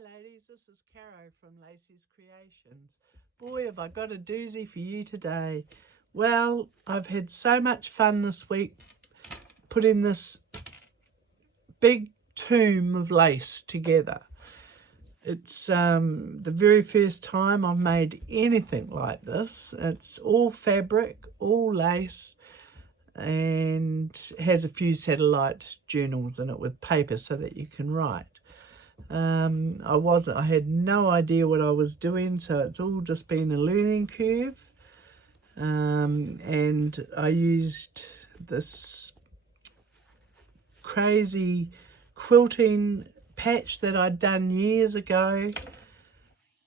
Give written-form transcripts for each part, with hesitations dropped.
ladies, this is Caro from Lacey's Creations. Boy, have I got a doozy for you today. Well, I've had so much fun this week putting this big tomb of lace together. It's the very first time I've made anything like this. It's all fabric, all lace, and has a few satellite journals in it with paper so that you can write. I had no idea what I was doing, so it's all just been a learning curve. And I used this crazy quilting patch that I'd done years ago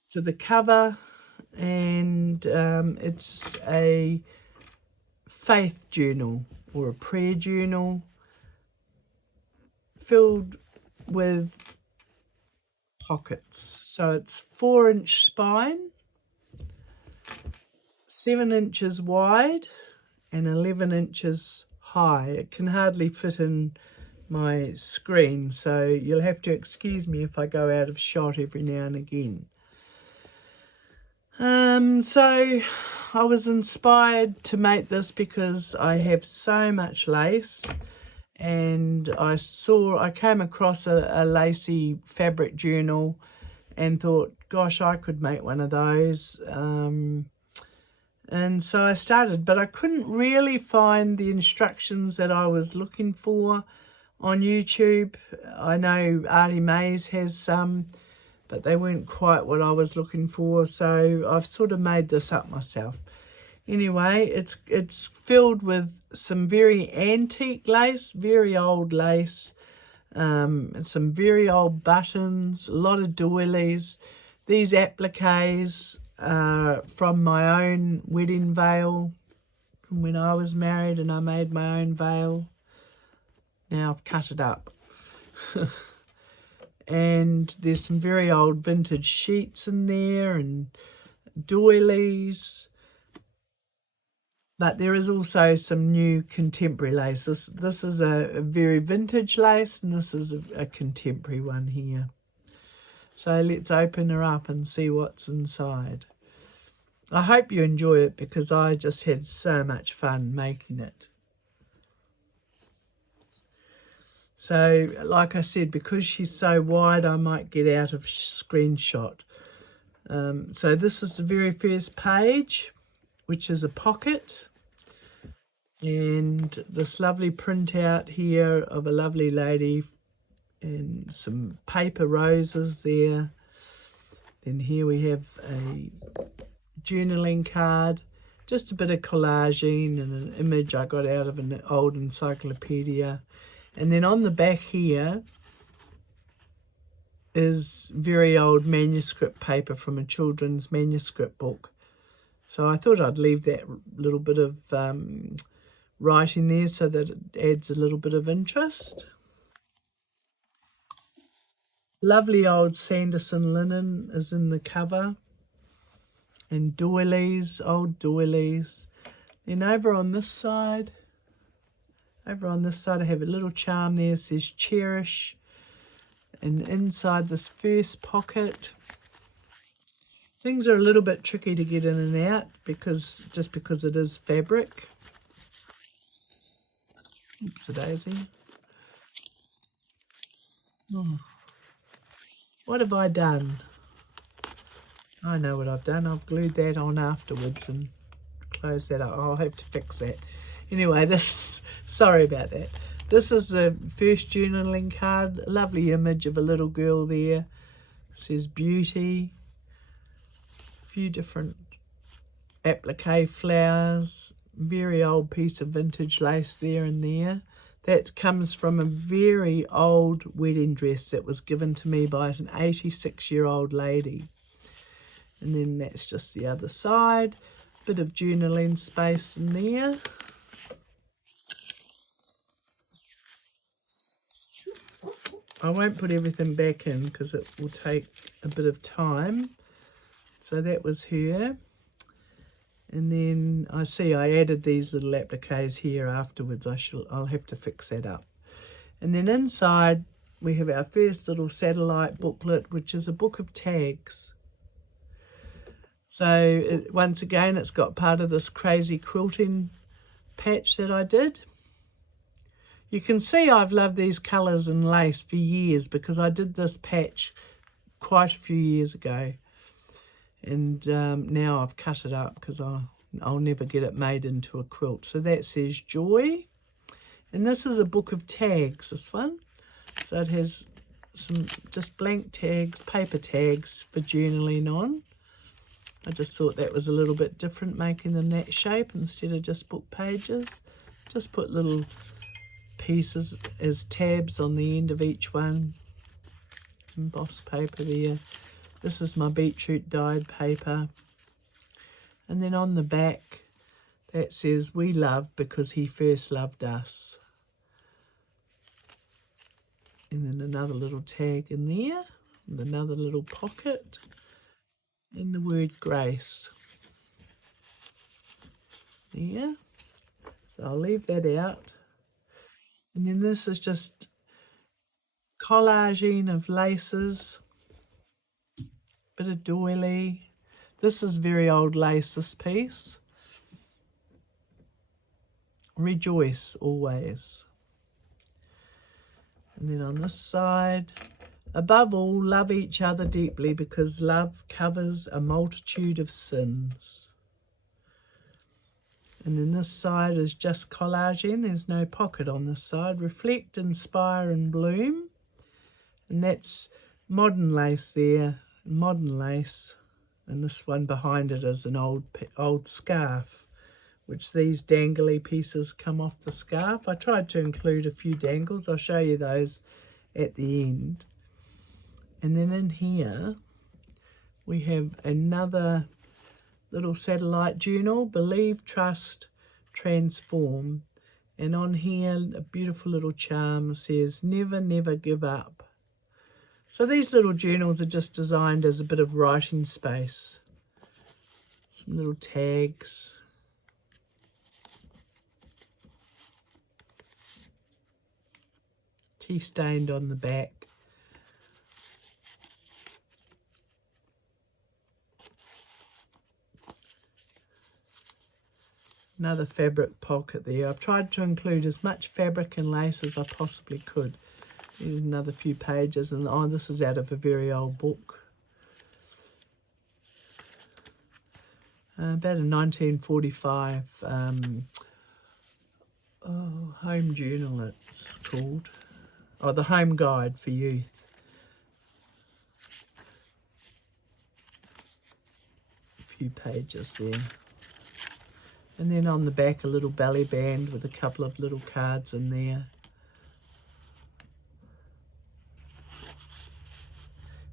for the cover, and it's a faith journal or a prayer journal filled with pockets. So it's 4-inch spine, 7 inches wide and 11 inches high. It can hardly fit in my screen, so you'll have to excuse me if I go out of shot every now and again. So I was inspired to make this because I have so much lace, and I came across a lacy fabric journal and thought, gosh, I could make one of those. And so I started, but I couldn't really find the instructions that I was looking for on YouTube. I know Artie Mays has some, but they weren't quite what I was looking for, so I've sort of made this up myself. Anyway, it's filled with some very antique lace, very old lace, and some very old buttons, a lot of doilies. These appliques are from my own wedding veil from when I was married, and I made my own veil. Now I've cut it up. And there's some very old vintage sheets in there and doilies. But there is also some new contemporary lace. This is a very vintage lace, and this is a contemporary one here. So let's open her up and see what's inside. I hope you enjoy it because I just had so much fun making it. So, like I said, because she's so wide, I might get out of screenshot. So this is the very first page, which is a pocket, and this lovely printout here of a lovely lady and some paper roses there. Then here we have a journaling card, just a bit of collaging and an image I got out of an old encyclopedia. And then on the back here is very old manuscript paper from a children's manuscript book. So I thought I'd leave that little bit of writing there so that it adds a little bit of interest. Lovely old Sanderson linen is in the cover, and doilies, old doilies. Then over on this side I have a little charm there. It says cherish. And inside this first pocket, things are a little bit tricky to get in and out because it is fabric. Oops-a-daisy. Oh. What have I done? I know what I've done. I've glued that on afterwards and closed that up. I'll have to fix that. Anyway, sorry about that. This is the first journaling card. A lovely image of a little girl there. It says beauty. A few different applique flowers. Very old piece of vintage lace there and there. That comes from a very old wedding dress that was given to me by an 86-year-old lady. And then that's just the other side. Bit of journaling space in there. I won't put everything back in because it will take a bit of time. So that was her. And then I added these little appliques here afterwards. I'll have to fix that up. And then inside we have our first little satellite booklet, which is a book of tags. So once again, it's got part of this crazy quilting patch that I did. You can see I've loved these colours and lace for years because I did this patch quite a few years ago. And now I've cut it up because I'll never get it made into a quilt. So that says Joy. And this is a book of tags, this one. So it has some just blank tags, paper tags for journaling on. I just thought that was a little bit different, making them that shape instead of just book pages. Just put little pieces as tabs on the end of each one. Embossed paper there. This is my beetroot dyed paper. And then on the back, that says, we love because he first loved us. And then another little tag in there, and another little pocket, and the word grace. There. So I'll leave that out. And then this is just collaging of laces, bit of doily. This is very old lace, this piece. Rejoice always. And then on this side, above all, love each other deeply because love covers a multitude of sins. And then this side is just collaging. There's no pocket on this side. Reflect, inspire and bloom. And that's modern lace there, modern lace. And this one behind it is an old scarf, which these dangly pieces come off the scarf. I tried to include a few dangles. I'll show you those at the end. And then in here, we have another little satellite journal, Believe, Trust, Transform. And on here, a beautiful little charm says, never, never give up. So these little journals are just designed as a bit of writing space. Some little tags. Tea stained on the back. Another fabric pocket there. I've tried to include as much fabric and lace as I possibly could. Here's another few pages, and oh, this is out of a very old book. About a 1945 home journal it's called. Oh, the Home Guide for Youth. A few pages there. And then on the back, a little belly band with a couple of little cards in there.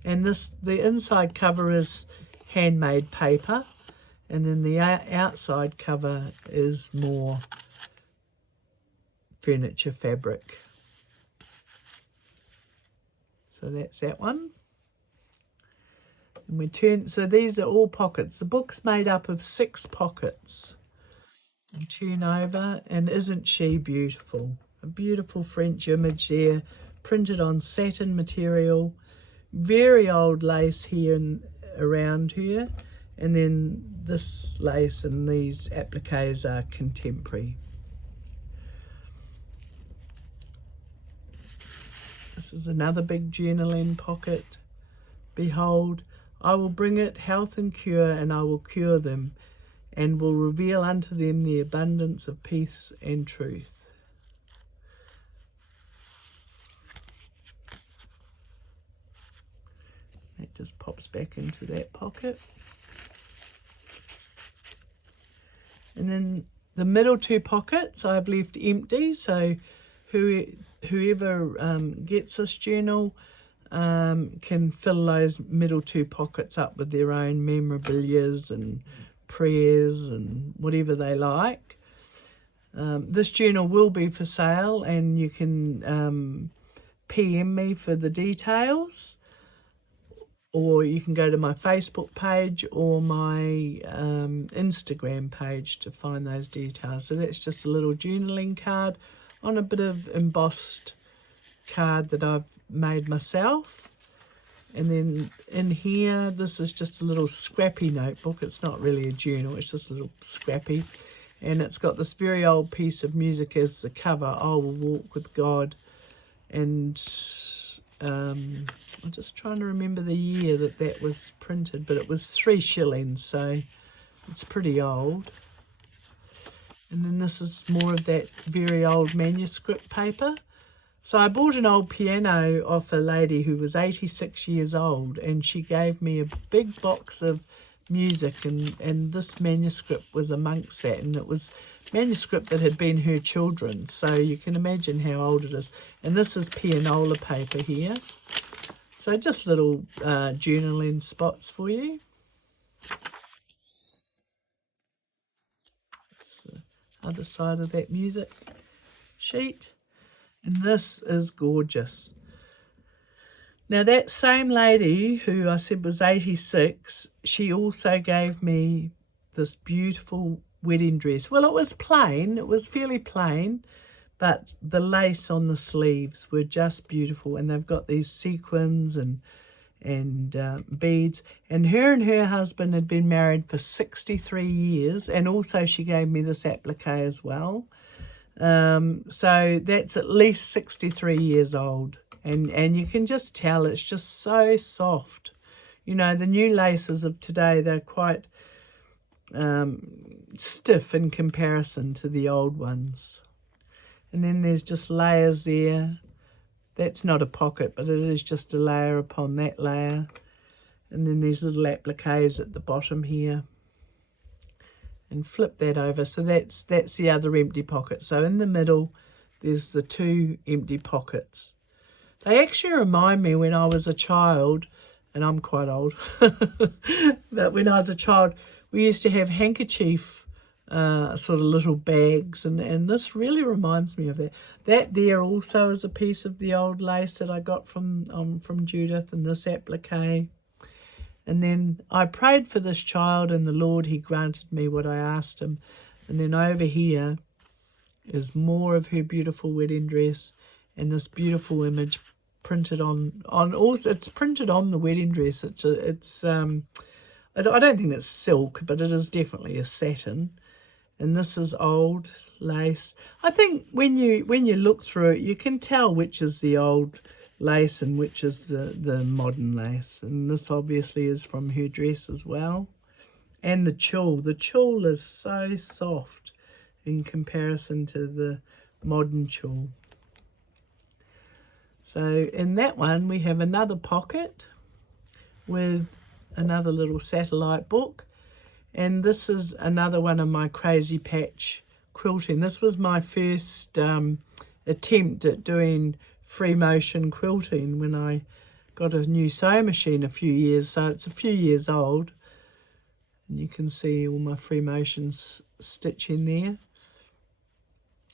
And the inside cover is handmade paper, and then the outside cover is more furniture fabric. So that's that one. And we turn, so these are all pockets. The book's made up of 6 pockets. And turn over, and isn't she beautiful? A beautiful French image there, printed on satin material. Very old lace here and around here. And then this lace and these appliques are contemporary. This is another big journaling pocket. Behold, I will bring it health and cure, and I will cure them, and will reveal unto them the abundance of peace and truth. That just pops back into that pocket. And then the middle 2 pockets I've left empty, so whoever gets this journal can fill those middle 2 pockets up with their own memorabilias and prayers and whatever they like. This journal will be for sale, and you can PM me for the details, or you can go to my Facebook page or my Instagram page to find those details. So that's just a little journaling card on a bit of embossed card that I've made myself. And then in here, this is just a little scrappy notebook. It's not really a journal, it's just a little scrappy. And it's got this very old piece of music as the cover, I Will Walk with God. And I'm just trying to remember the year that was printed, but it was 3 shillings, so it's pretty old. And then this is more of that very old manuscript paper. So I bought an old piano off a lady who was 86 years old, and she gave me a big box of music, and this manuscript was amongst that, and it was manuscript that had been her children's, so you can imagine how old it is. And this is pianola paper here. So just little journaling spots for you. That's the other side of that music sheet. And this is gorgeous. Now that same lady who I said was 86, she also gave me this beautiful wedding dress. Well, it was plain, it was fairly plain, but the lace on the sleeves were just beautiful, and they've got these sequins and beads. And her husband had been married for 63 years, and also she gave me this applique as well. So that's at least 63 years old, and you can just tell it's just so soft. You know, the new laces of today, they're quite stiff in comparison to the old ones. And then there's just layers there. That's not a pocket, but it is just a layer upon that layer. And then these little appliques at the bottom here. And flip that over. So that's the other empty pocket. So in the middle, there's the 2 empty pockets. They actually remind me when I was a child, and I'm quite old, but when I was a child, we used to have handkerchief sort of little bags, and this really reminds me of that. That there also is a piece of the old lace that I got from Judith, and this applique. And then I prayed for this child, and the Lord, he granted me what I asked him. And then over here is more of her beautiful wedding dress, and this beautiful image printed on also, it's printed on the wedding dress. It's I don't think it's silk, but it is definitely a satin. And this is old lace. I think when you look through it, you can tell which is the old lace and which is the modern lace. And this obviously is from her dress as well. And the tulle is so soft in comparison to the modern tulle. So in that one we have another pocket with another little satellite book, and this is another one of my Crazy Patch quilting. This was my first attempt at doing free motion quilting when I got a new sewing machine a few years, so it's a few years old, and you can see all my free motion stitching there.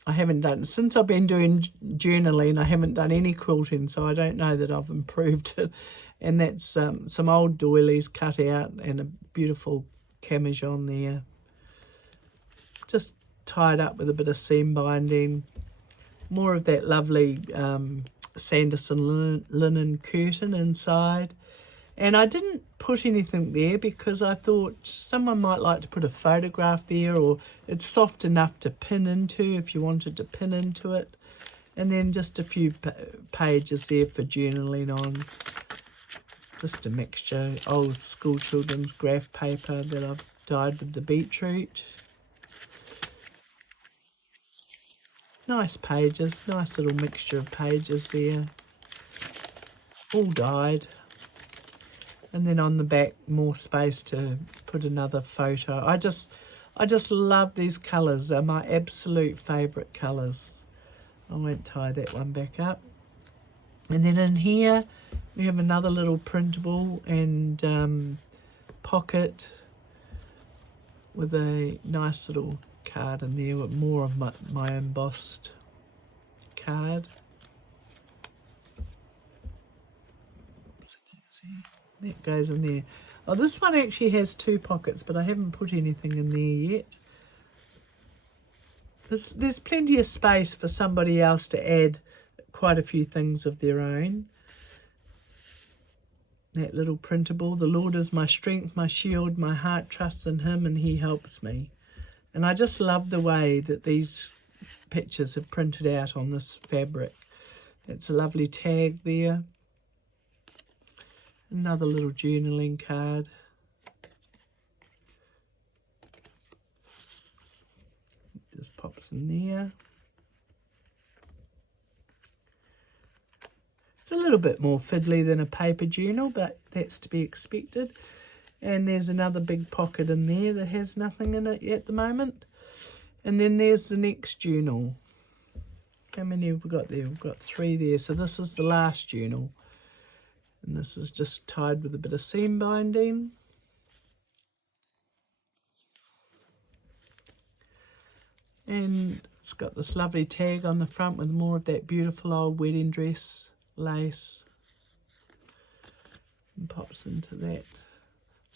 I haven't done, since I've been doing journaling, I haven't done any quilting, so I don't know that I've improved it. And that's some old doilies cut out and a beautiful camisoline there, just tied up with a bit of seam binding. More of that lovely Sanderson linen curtain inside. And I didn't put anything there because I thought someone might like to put a photograph there, or it's soft enough to pin into if you wanted to pin into it. And then just a few pages there for journaling on. Just a mixture, old school children's graph paper that I've dyed with the beetroot. Nice pages, nice little mixture of pages there, all dyed. And then on the back, more space to put another photo. I just love these colours. They're my absolute favourite colours. I won't tie that one back up. And then in here, we have another little printable and pocket with a nice little card in there with more of my embossed card. So that goes in there. Oh, this one actually has 2 pockets, but I haven't put anything in there yet. There's plenty of space for somebody else to add quite a few things of their own. That little printable, the Lord is my strength, my shield, my heart trusts in him and he helps me. And I just love the way that these pictures are printed out on this fabric. That's a lovely tag there. Another little journaling card. Just pops in there. It's a little bit more fiddly than a paper journal, but that's to be expected. And there's another big pocket in there that has nothing in it at the moment. And then there's the next journal. How many have we got there? We've got 3 there. So this is the last journal. And this is just tied with a bit of seam binding. And it's got this lovely tag on the front with more of that beautiful old wedding dress lace. And pops into that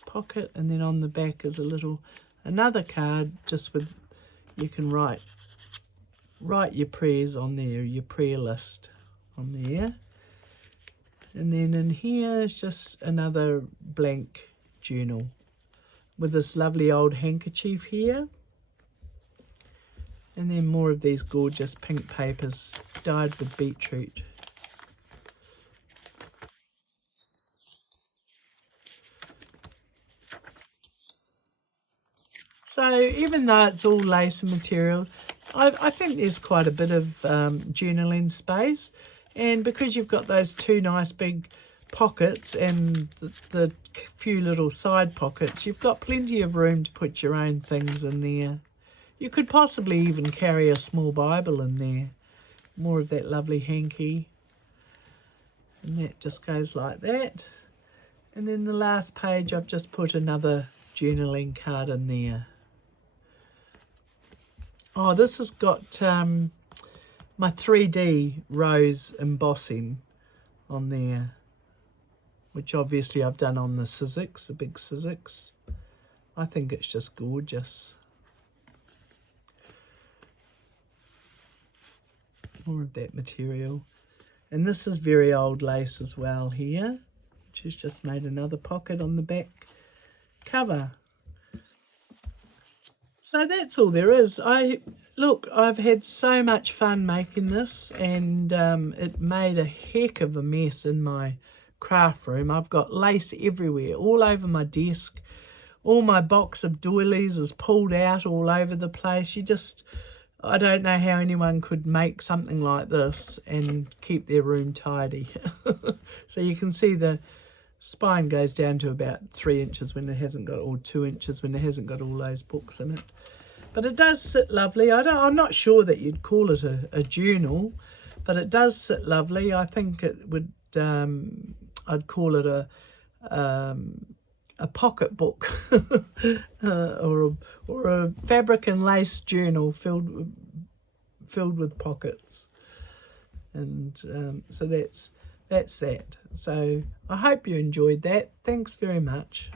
pocket. And then on the back is another card just with, you can write your prayers on there, your prayer list on there. And then in here is just another blank journal with this lovely old handkerchief here. And then more of these gorgeous pink papers dyed with beetroot. So even though it's all lace and material, I think there's quite a bit of journaling space. And because you've got those 2 nice big pockets and the few little side pockets, you've got plenty of room to put your own things in there. You could possibly even carry a small Bible in there. More of that lovely hanky. And that just goes like that. And then the last page, I've just put another journaling card in there. Oh, this has got my 3D rose embossing on there, which obviously I've done on the Sizzix, the big Sizzix. I think it's just gorgeous. More of that material. And this is very old lace as well here, which has just made another pocket on the back cover. So that's all there is. I've had so much fun making this, and it made a heck of a mess in my craft room. I've got lace everywhere, all over my desk. All my box of doilies is pulled out all over the place. I don't know how anyone could make something like this and keep their room tidy. So you can see the spine goes down to about 3 inches when it hasn't got, or 2 inches when it hasn't got all those books in it. But it does sit lovely. I'm not sure that you'd call it a journal, but it does sit lovely. I think it would, I'd call it a pocket book or a fabric and lace journal filled with pockets. And so that's that. So I hope you enjoyed that. Thanks very much.